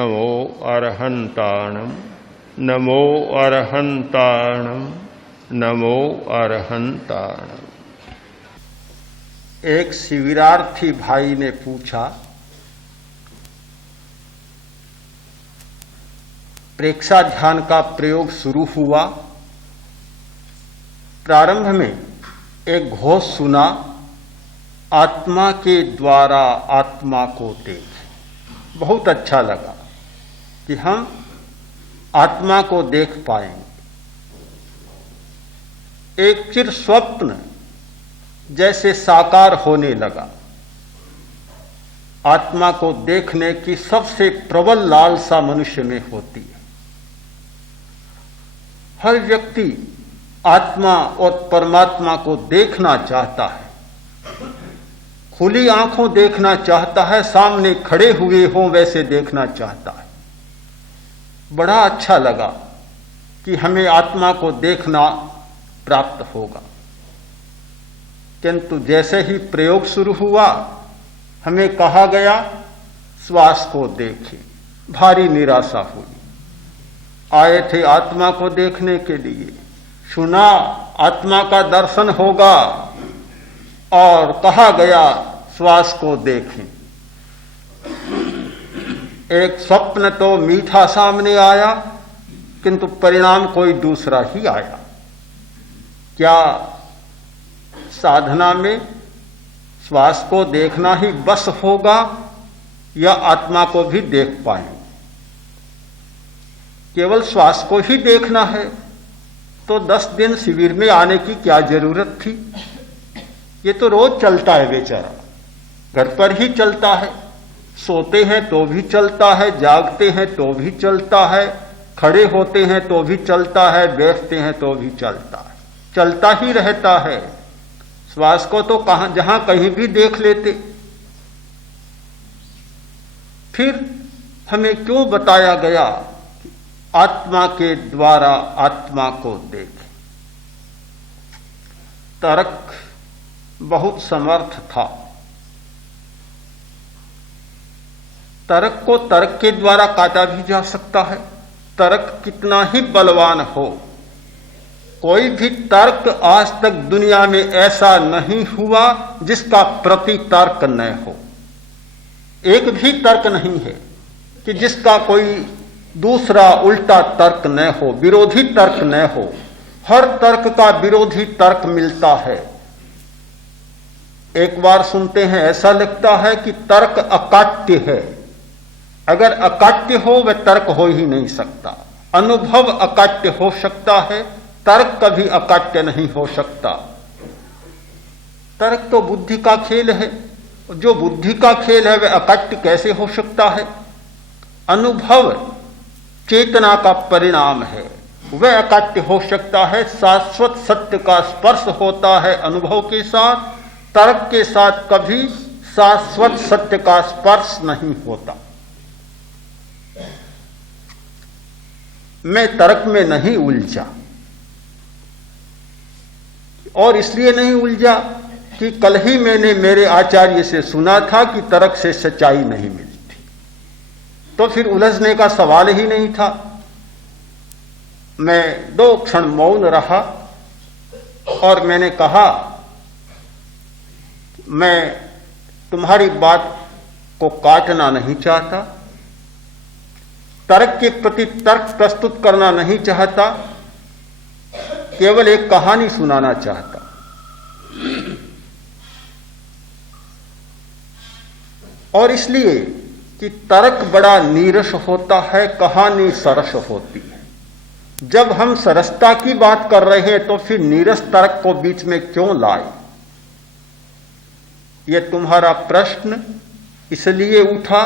नमो अरहन्ताणं नमो अरहन्ताणं नमो अरहन्ताणं। एक शिविरार्थी भाई ने पूछा, प्रेक्षा ध्यान का प्रयोग शुरू हुआ। प्रारंभ में एक घोष सुना, आत्मा के द्वारा आत्मा को देख। बहुत अच्छा लगा कि हम आत्मा को देख पाएंगे। एक चिर स्वप्न जैसे साकार होने लगा। आत्मा को देखने की सबसे प्रबल लालसा मनुष्य में होती है। हर व्यक्ति आत्मा और परमात्मा को देखना चाहता है, खुली आंखों देखना चाहता है, सामने खड़े हुए हों वैसे देखना चाहता है। बड़ा अच्छा लगा कि हमें आत्मा को देखना प्राप्त होगा, किंतु जैसे ही प्रयोग शुरू हुआ हमें कहा गया श्वास को देखें। भारी निराशा हुई। आए थे आत्मा को देखने के लिए, सुना आत्मा का दर्शन होगा और कहा गया श्वास को देखें। एक स्वप्न तो मीठा सामने आया, किंतु परिणाम कोई दूसरा ही आया। क्या साधना में श्वास को देखना ही बस होगा या आत्मा को भी देख पाएंगे? केवल श्वास को ही देखना है तो 10 दिन शिविर में आने की क्या जरूरत थी? ये तो रोज चलता है बेचारा, घर पर ही चलता है। सोते हैं तो भी चलता है, जागते हैं तो भी चलता है, खड़े होते हैं तो भी चलता है, बैठते हैं तो भी चलता है, चलता ही रहता है। श्वास को तो जहां कहीं भी देख लेते। फिर हमें क्यों बताया गया आत्मा के द्वारा आत्मा को देखें? तर्क बहुत समर्थ था। तर्क को तर्क के द्वारा काटा भी जा सकता है। तर्क कितना ही बलवान हो, कोई भी तर्क आज तक दुनिया में ऐसा नहीं हुआ जिसका प्रति तर्क न हो। एक भी तर्क नहीं है कि जिसका कोई दूसरा उल्टा तर्क न हो, विरोधी तर्क न हो। हर तर्क का विरोधी तर्क मिलता है। एक बार सुनते हैं ऐसा लगता है कि तर्क अकाट्य है। अगर अकाट्य हो वह तर्क हो ही नहीं सकता। अनुभव अकाट्य हो सकता है, तर्क कभी अकाट्य नहीं हो सकता। तर्क तो बुद्धि का खेल है, जो बुद्धि का खेल है वह अकाट्य कैसे हो सकता है? अनुभव चेतना का परिणाम है, वह अकाट्य हो सकता है। शाश्वत सत्य का स्पर्श होता है अनुभव के साथ, तर्क के साथ कभी शाश्वत सत्य का स्पर्श नहीं होता। मैं तर्क में नहीं उलझा, और इसलिए नहीं उलझा कि कल ही मैंने मेरे आचार्य से सुना था कि तर्क से सच्चाई नहीं मिलती, तो फिर उलझने का सवाल ही नहीं था। मैं 2 क्षण मौन रहा और मैंने कहा, मैं तुम्हारी बात को काटना नहीं चाहता, तर्क के प्रति तर्क प्रस्तुत करना नहीं चाहता, केवल एक कहानी सुनाना चाहता। और इसलिए कि तर्क बड़ा नीरस होता है, कहानी सरस होती है। जब हम सरसता की बात कर रहे हैं तो फिर नीरस तर्क को बीच में क्यों लाए? यह तुम्हारा प्रश्न इसलिए उठा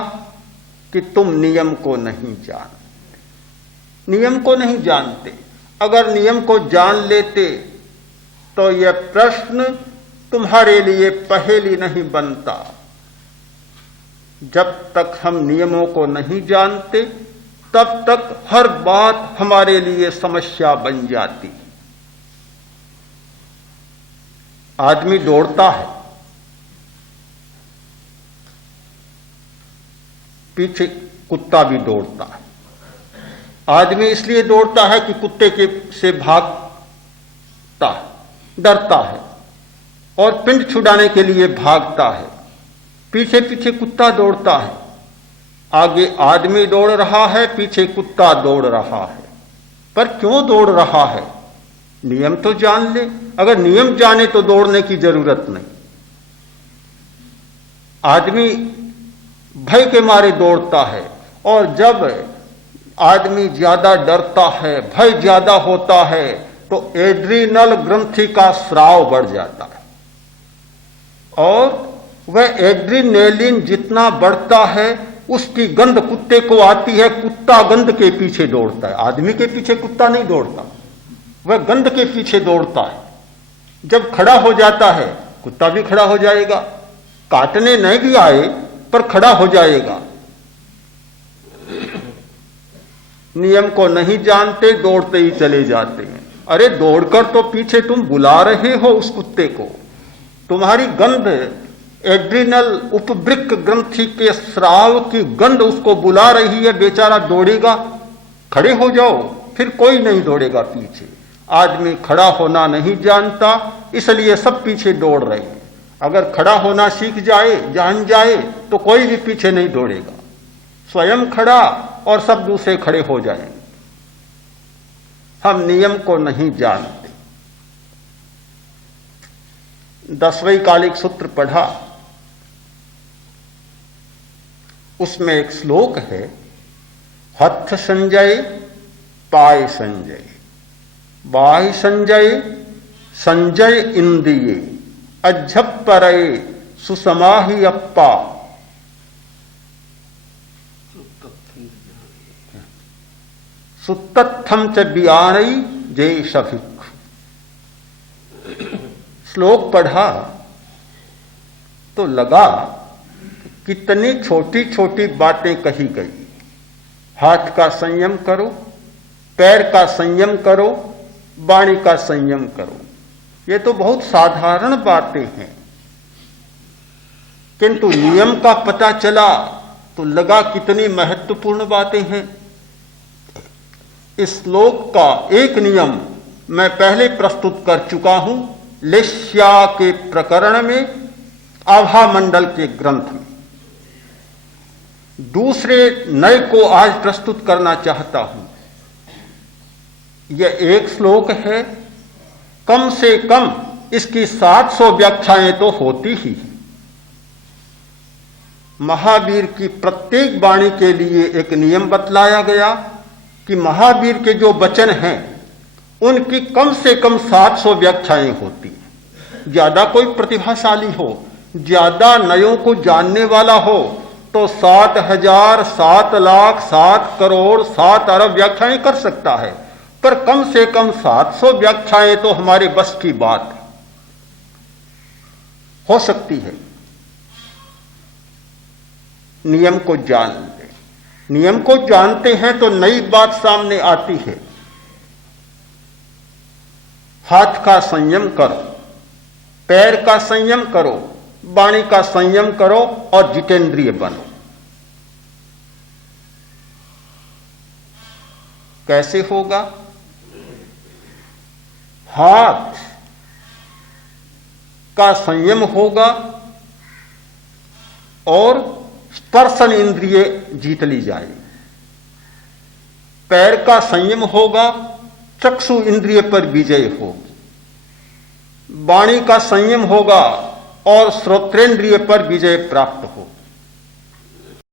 कि तुम नियम को नहीं जानते। नियम को नहीं जानते। अगर नियम को जान लेते तो यह प्रश्न तुम्हारे लिए पहेली नहीं बनता। जब तक हम नियमों को नहीं जानते तब तक हर बात हमारे लिए समस्या बन जाती। आदमी दौड़ता है, पीछे कुत्ता भी दौड़ता है। आदमी इसलिए दौड़ता है कि कुत्ते के से भागता है, डरता है, और पिंड छुड़ाने के लिए भागता है। पीछे पीछे कुत्ता दौड़ता है, आगे आदमी दौड़ रहा है, पीछे कुत्ता दौड़ रहा है। पर क्यों दौड़ रहा है? नियम तो जान ले। अगर नियम जाने तो दौड़ने की जरूरत नहीं। आदमी भय के मारे दौड़ता है, और जब आदमी ज्यादा डरता है, भय ज्यादा होता है, तो एड्रीनल ग्रंथि का स्राव बढ़ जाता है, और वह एड्रीनेलिन जितना बढ़ता है उसकी गंध कुत्ते को आती है। कुत्ता गंध के पीछे दौड़ता है, आदमी के पीछे कुत्ता नहीं दौड़ता, वह गंध के पीछे दौड़ता है। जब खड़ा हो जाता है, कुत्ता भी खड़ा हो जाएगा, काटने नहीं भी आए पर खड़ा हो जाएगा। नियम को नहीं जानते, दौड़ते ही चले जाते हैं। अरे दौड़कर तो पीछे तुम बुला रहे हो उस कुत्ते को, तुम्हारी गंध एड्रिनल उपवृक्क ग्रंथि के स्राव की गंध उसको बुला रही है, बेचारा दौड़ेगा। खड़े हो जाओ, फिर कोई नहीं दौड़ेगा पीछे। आदमी खड़ा होना नहीं जानता, इसलिए सब पीछे दौड़ रहे हैं। अगर खड़ा होना सीख जाए, जान जाए, तो कोई भी पीछे नहीं दौड़ेगा। स्वयं खड़ा और सब दूसरे खड़े हो जाएंगे। हम नियम को नहीं जानते। 10वें कालिक सूत्र पढ़ा, उसमें एक श्लोक है, हथ संजय पाय संजय, बाह्य संजय संजय इंद्रिये, अज्झपरये सुसमाहि अप्पा, सुतत्थम च बियानई जय सभिक्खु। श्लोक पढ़ा तो लगा कितनी छोटी छोटी बातें कही गई। हाथ का संयम करो, पैर का संयम करो, वाणी का संयम करो। ये तो बहुत साधारण बातें हैं, किंतु नियम का पता चला तो लगा कितनी महत्वपूर्ण बातें हैं। इस श्लोक का एक नियम मैं पहले प्रस्तुत कर चुका हूं, लेश्या के प्रकरण में, आभा मंडल के ग्रंथ में। दूसरे नए को आज प्रस्तुत करना चाहता हूं। यह एक श्लोक है, कम से कम इसकी 700 व्याख्याएं तो होती ही हैं। महावीर की प्रत्येक वाणी के लिए एक नियम बतलाया गया कि महावीर के जो वचन हैं उनकी कम से कम 700 व्याख्याएं होती हैं। ज्यादा कोई प्रतिभाशाली हो, ज्यादा नयों को जानने वाला हो तो 7,000, 7 लाख, 7 करोड़, 7 अरब व्याख्याएं कर सकता है, पर कम से कम 700 व्याख्याएं तो हमारे बस की बात हो सकती है। नियम को जान ले। नियम को जानते हैं तो नई बात सामने आती है। हाथ का संयम करो, पैर का संयम करो, वाणी का संयम करो और जितेंद्रिय बनो। कैसे होगा? हाथ का संयम होगा और स्पर्शन इंद्रिय जीत ली जाएगी। पैर का संयम होगा, चक्षु इंद्रिय पर विजय होगी। वाणी का संयम होगा और श्रोत्रेंद्रिय पर विजय प्राप्त होगी।